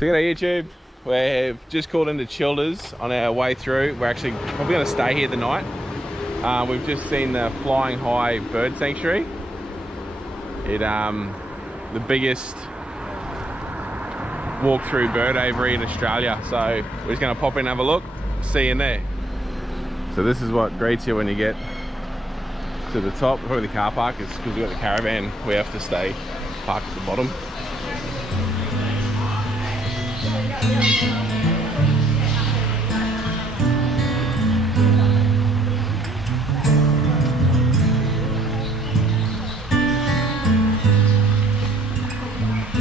So g'day YouTube, we've just called into Childers on our way through. We're actually probably going to stay here the night. We've just seen the Flying High Bird Sanctuary. The biggest walk-through bird aviary in Australia. So we're just going to pop in and have a look, see you in there. So this is what greets you when you get to the top. Probably the car park is because we've got the caravan. We have to stay parked at the bottom.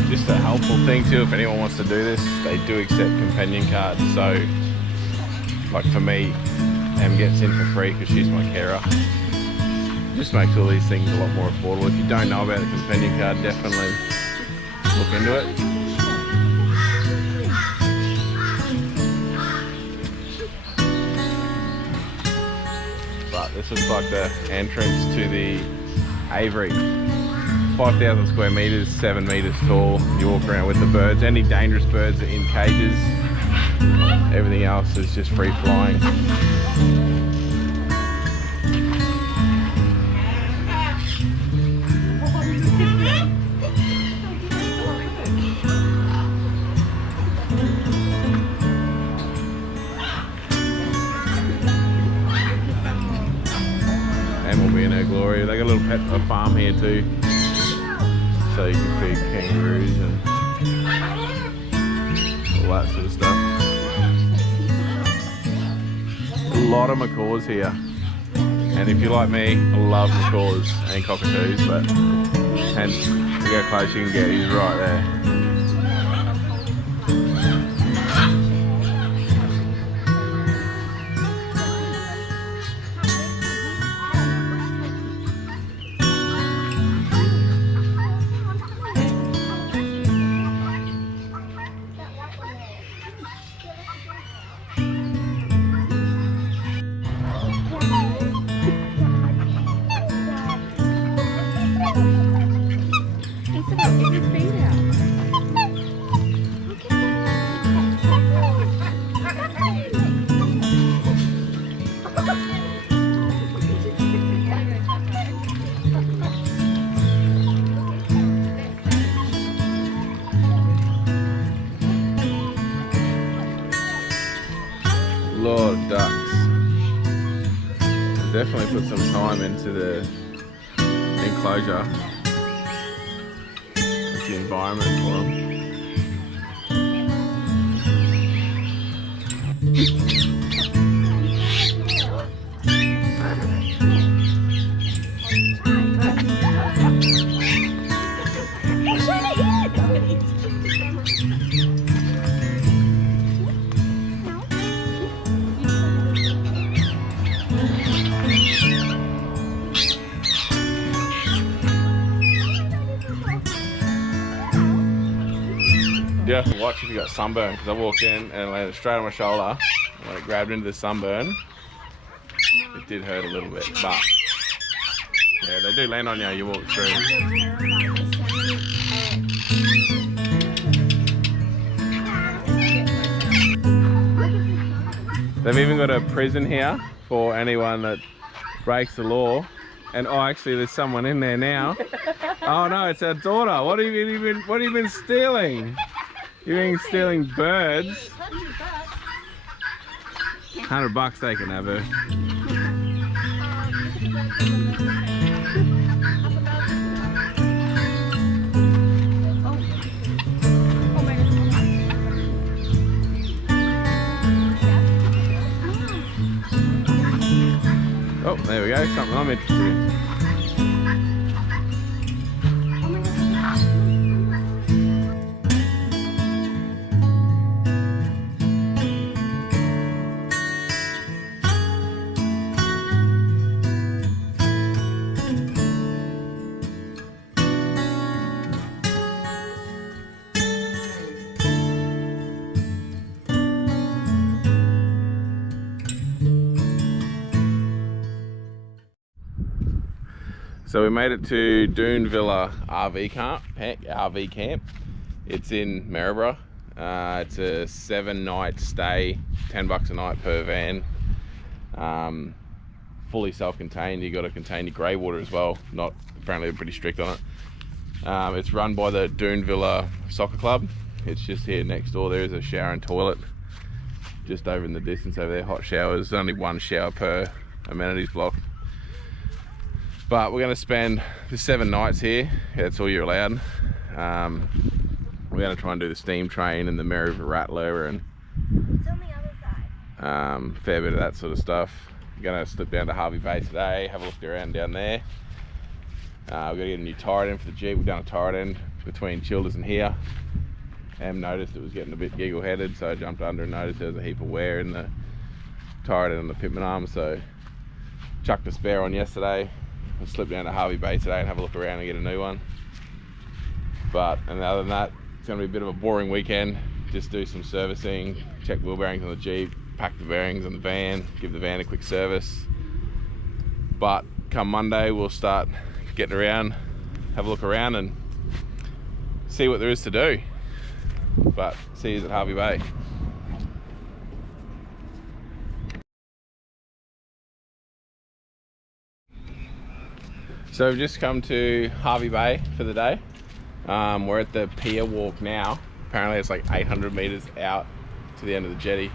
Just a helpful thing too, if anyone wants to do this, they do accept companion cards. So, like for me, Em gets in for free because she's my carer. Just makes all these things a lot more affordable. If you don't know about the companion card, definitely look into it. But this is like the entrance to the aviary. 5,000 square meters, 7 meters tall. You walk around with the birds. Any dangerous birds are in cages. Everything else is just free flying. And we'll be in our glory. They got a little pet farm here too. So you can feed kangaroos and all that sort of stuff. A lot of macaws here. And if you're like me, I love macaws and cockatoos, but hence if you go close you can get he's right there. Lot of ducks. I've definitely put some time into the enclosure. That's the environment for them. You have to watch if you got sunburn, because I walked in and it landed straight on my shoulder. When it grabbed into the sunburn, it did hurt a little bit, but yeah, they do land on you, you walk through. They've even got a prison here for anyone that breaks the law. And oh, actually there's someone in there now. Oh no, it's our daughter. What have you been stealing? You've been stealing birds. $100 they can have her. Oh, there we go, something I'm interested in. So we made it to Dune Villa RV camp. It's in Maryborough. It's a 7-night stay, $10 a night per van. Fully self-contained. You got to contain your grey water as well. Not apparently they're pretty strict on it. It's run by the Doon Villa Soccer Club. It's just here next door. There is a shower and toilet just over in the distance over there. Hot showers. Only one shower per amenities block. But we're going to spend the 7 nights here. That's all you're allowed. We're going to try and do the steam train and the Merry River Rattler and it's on the other side. Fair bit of that sort of stuff. We're going to slip down to Harvey Bay today, have a look around down there. We've got to get a new turret end for the Jeep. We've done a turret end between Childers and here. Noticed it was getting a bit giggle headed, so I jumped under and noticed there was a heap of wear in the turret end on the pitman arm, so chucked a spare on yesterday. I'll slip down to Harvey Bay today and have a look around and get a new one. And other than that, it's going to be a bit of a boring weekend. Just do some servicing, check wheel bearings on the Jeep, pack the bearings on the van, give the van a quick service. But come Monday, we'll start getting around, have a look around and see what there is to do. But see you at Harvey Bay. So we've just come to Harvey Bay for the day. We're at the pier walk now. Apparently it's like 800 meters out to the end of the jetty.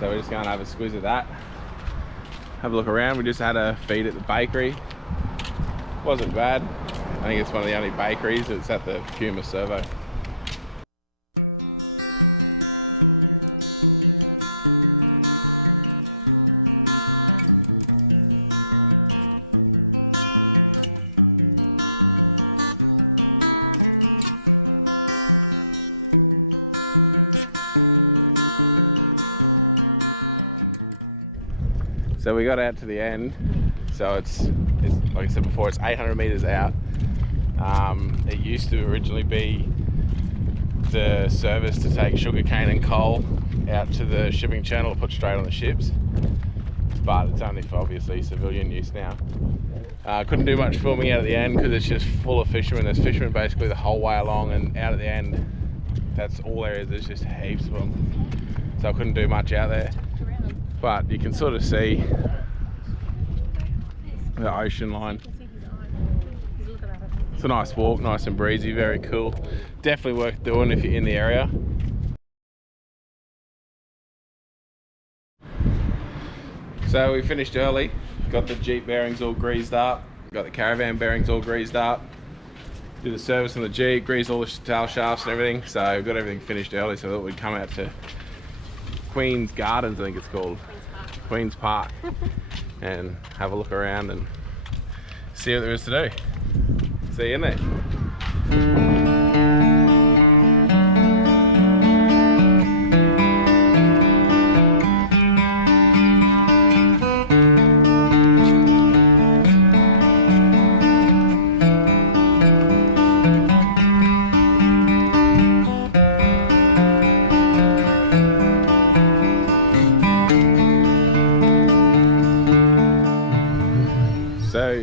So we're just going to have a squeeze of that. Have a look around. We just had a feed at the bakery. Wasn't bad. I think it's one of the only bakeries that's at the Puma Servo. So we got out to the end, so it's like I said before, it's 800 meters out. It used to originally be the service to take sugarcane and coal out to the shipping channel to put straight on the ships, but it's only for obviously civilian use now. Couldn't do much filming out at the end because it's just full of fishermen. There's fishermen basically the whole way along, and out at the end, that's all there is. There's just heaps of them, so I couldn't do much out there. But you can sort of see the ocean line. It's a nice walk, nice and breezy, very cool. Definitely worth doing if you're in the area. So we finished early, got the Jeep bearings all greased up, got the caravan bearings all greased up, did the service on the Jeep, greased all the tail shafts and everything. So we got everything finished early, so I thought we'd come out to Queen's Gardens, I think it's called. Queen's Park. And have a look around and see what there is to do. See you in there.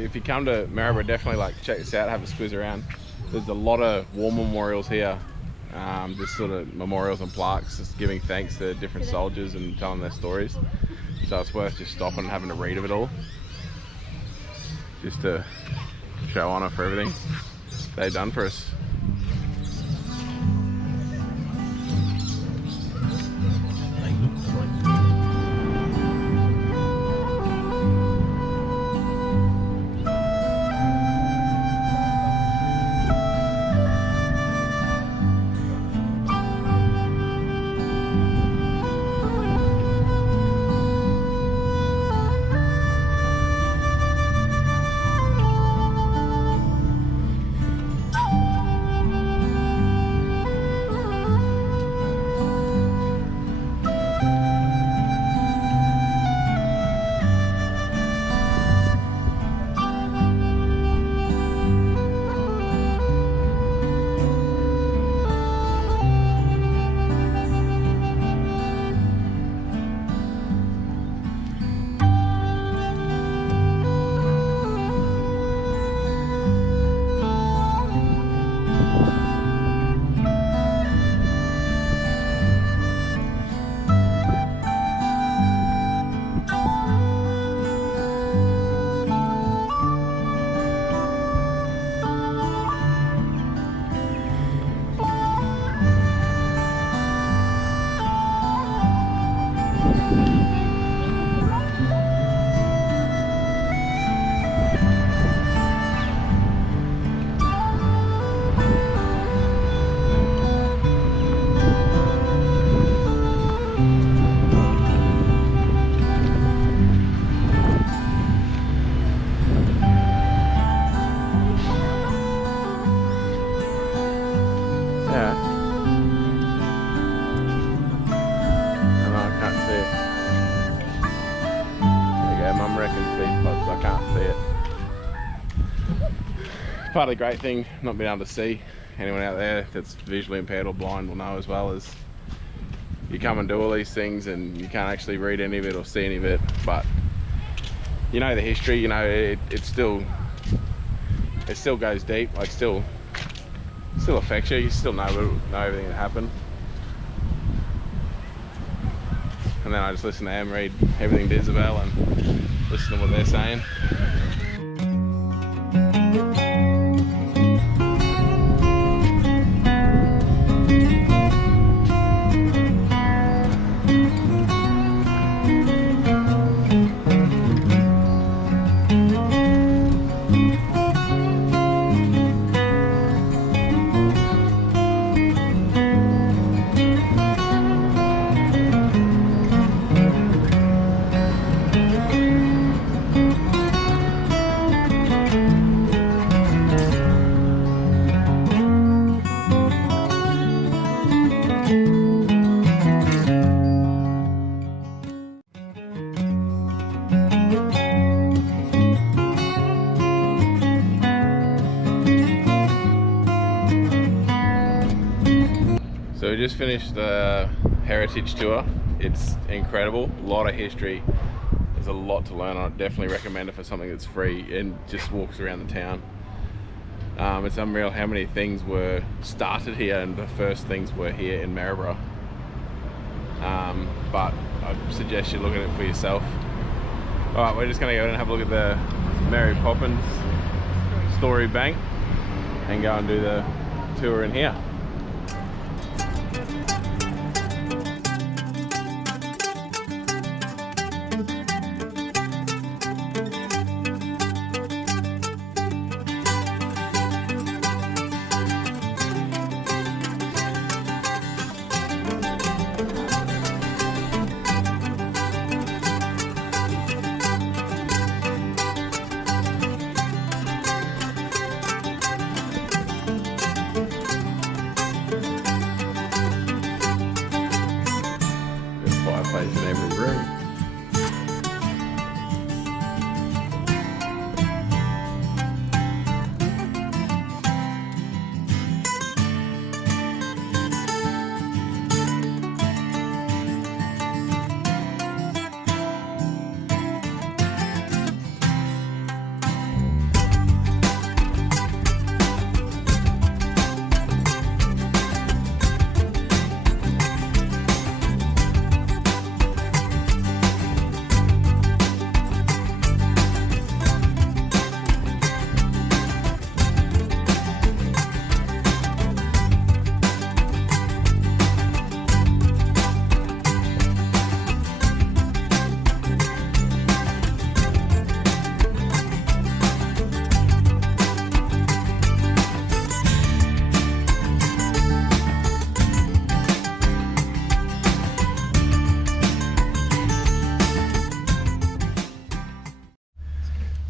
If you come to Maribor, definitely like check this out, have a squeeze around. There's a lot of war memorials here, just sort of memorials and plaques, just giving thanks to different soldiers and telling their stories. So it's worth just stopping and having a read of it all, just to show honour for everything they've done for us. part of the great thing, not being able to see. Anyone out there that's visually impaired or blind will know as well, as you come and do all these things and you can't actually read any of it or see any of it, but you know the history, you know, it still goes deep, like still affects you. You still know everything that happened. And then I just listen to them read everything to Isabel and listen to what they're saying. So we just finished the heritage tour. It's incredible, a lot of history. There's a lot to learn on it. Definitely recommend it for something that's free and just walks around the town. It's unreal how many things were started here, and the first things were here in Maryborough. But I suggest you look at it for yourself. All right, we're just gonna go and have a look at the Mary Poppins Story Bank and go and do the tour in here. Fireplace in every room.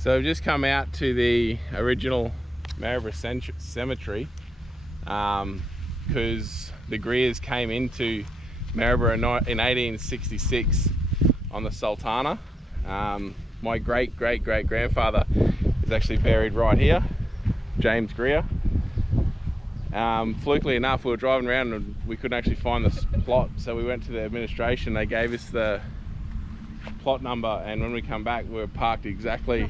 So we've just come out to the original Maryborough Cemetery because the Greers came into Maryborough in 1866 on the Sultana. My great-great-great-grandfather is actually buried right here, James Greer. Flukily enough, we were driving around and we couldn't actually find the plot, so we went to the administration. They gave us the plot number, and when we come back we were parked exactly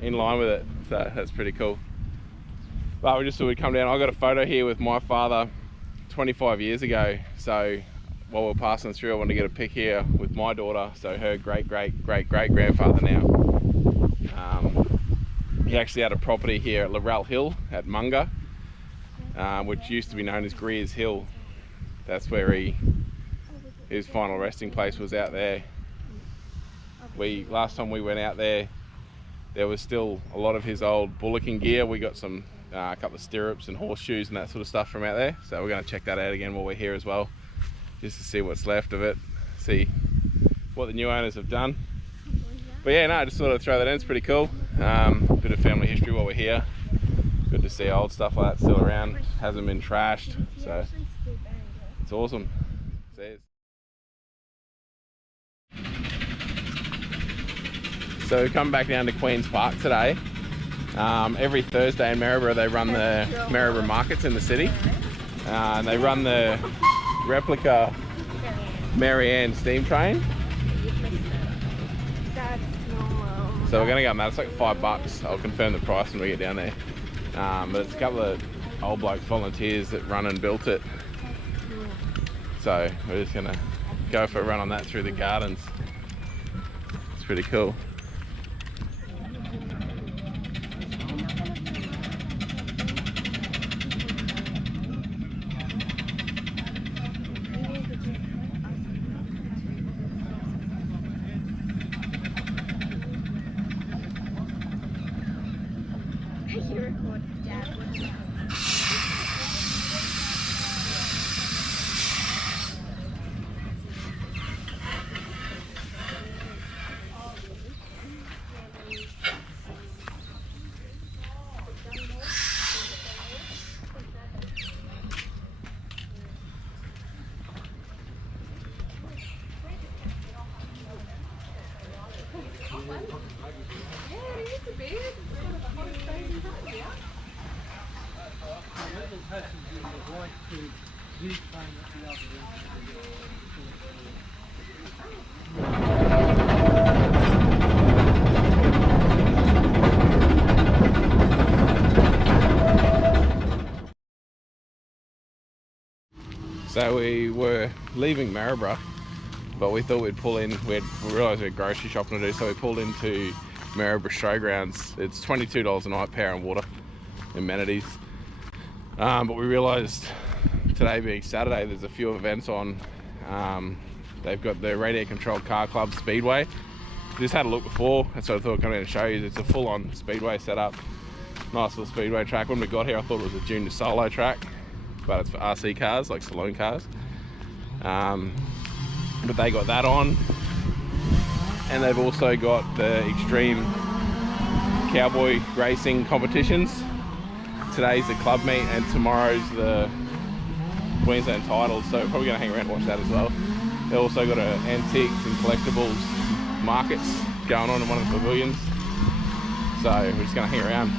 in line with it, so that's pretty cool. But we just thought we'd come down. I got a photo here with my father 25 years ago, so while we're passing through I wanted to get a pic here with my daughter, so her great-great-great-great-grandfather now. He actually had a property here at Laurel Hill at Munga, which used to be known as Greer's Hill. That's where his final resting place was, out there. Last time we went out there was still a lot of his old bullocking gear. We got some a couple of stirrups and horseshoes and that sort of stuff from out there, so we're going to check that out again while we're here as well, just to see what's left of it, see what the new owners have done. But yeah, no, I just thought I'd throw that in. It's pretty cool. Bit of family history while we're here. Good to see old stuff like that still around, hasn't been trashed, so it's awesome. So we've come back down to Queen's Park today, Every Thursday in Maryborough they run the Maryborough markets in the city. And they run the replica Marianne steam train. So we're going to go on that. It's like $5. I'll confirm the price when we get down there. But it's a couple of old bloke volunteers that run and built it. So we're just going to go for a run on that through the gardens. It's pretty cool. You record, Dad, watch out. So we were leaving Maryborough, but we thought we'd pull in. We realised we had grocery shopping to do, so we pulled into Maryborough Showgrounds. It's $22 a night, power and water, amenities. But we realised today being Saturday, there's a few events on. They've got the Radio Controlled Car Club Speedway. Just had a look before, and so I thought I'd come in and show you. It's a full-on speedway setup. Nice little speedway track. When we got here, I thought it was a junior solo track, but it's for RC cars, like saloon cars. But they got that on, and they've also got the extreme cowboy racing competitions. Today's the club meet and tomorrow's the Queensland titles, so we're probably going to hang around and watch that as well. They've also got antiques and collectibles markets going on in one of the pavilions, so we're just going to hang around.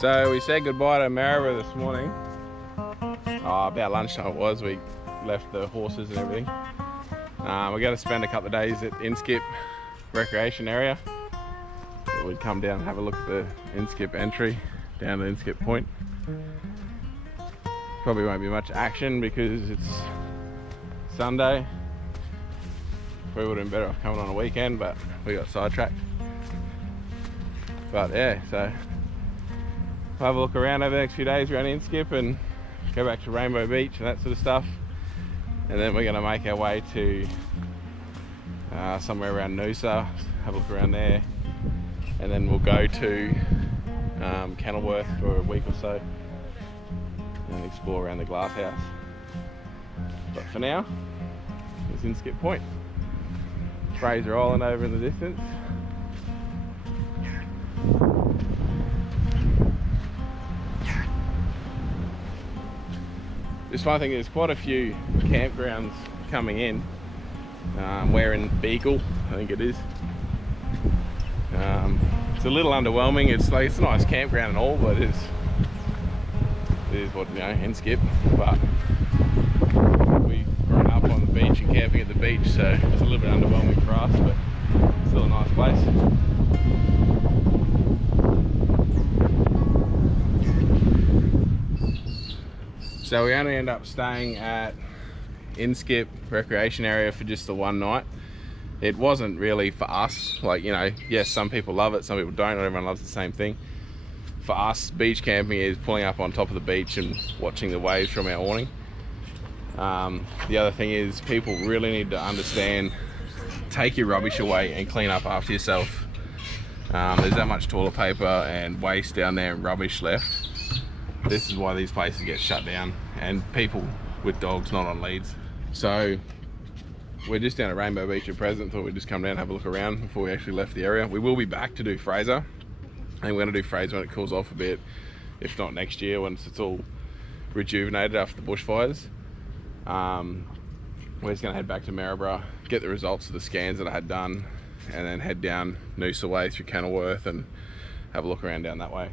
So we said goodbye to Maryborough this morning. About lunchtime it was. We left the horses and everything. We're going to spend a couple of days at Inskip Recreation Area. So we'd come down and have a look at the Inskip entry down to Inskip Point. Probably won't be much action because it's Sunday. Probably would have been better off coming on a weekend, but we got sidetracked. But yeah, so we'll have a look around over the next few days around Inskip and go back to Rainbow Beach and that sort of stuff, and then we're going to make our way to somewhere around Noosa, have a look around there, and then we'll go to Kenilworth for a week or so and explore around the glass house. But for now, it's Inskip Point. Fraser Island over in the distance. Just one thing, there's quite a few campgrounds coming in. We're in Beagle, I think it is. It's a little underwhelming. It's a nice campground and all, but it is what, you know, Inskip. But we've grown up on the beach and camping at the beach, so it's a little bit underwhelming for us, but still a nice place. So we only end up staying at Inskip recreation area for just the one night. It wasn't really for us, like, you know, yes, some people love it, some people don't, not everyone loves the same thing. For us, beach camping is pulling up on top of the beach and watching the waves from our awning. The other thing is, people really need to understand, take your rubbish away and clean up after yourself. There's that much toilet paper and waste down there and rubbish left. This is why these places get shut down, and people with dogs not on leads. So we're just down at Rainbow Beach at present. Thought we'd just come down and have a look around before we actually left the area. We will be back to do Fraser, and we're going to do Fraser when it cools off a bit, if not next year, once it's all rejuvenated after the bushfires. We're just going to head back to Maryborough, get the results of the scans that I had done, and then head down Noosa way through Kenilworth and have a look around down that way.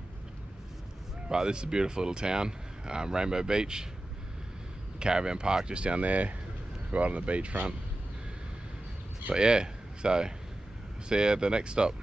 But this is a beautiful little town, Rainbow Beach, caravan park just down there, right on the beach front. But yeah, so see you at the next stop.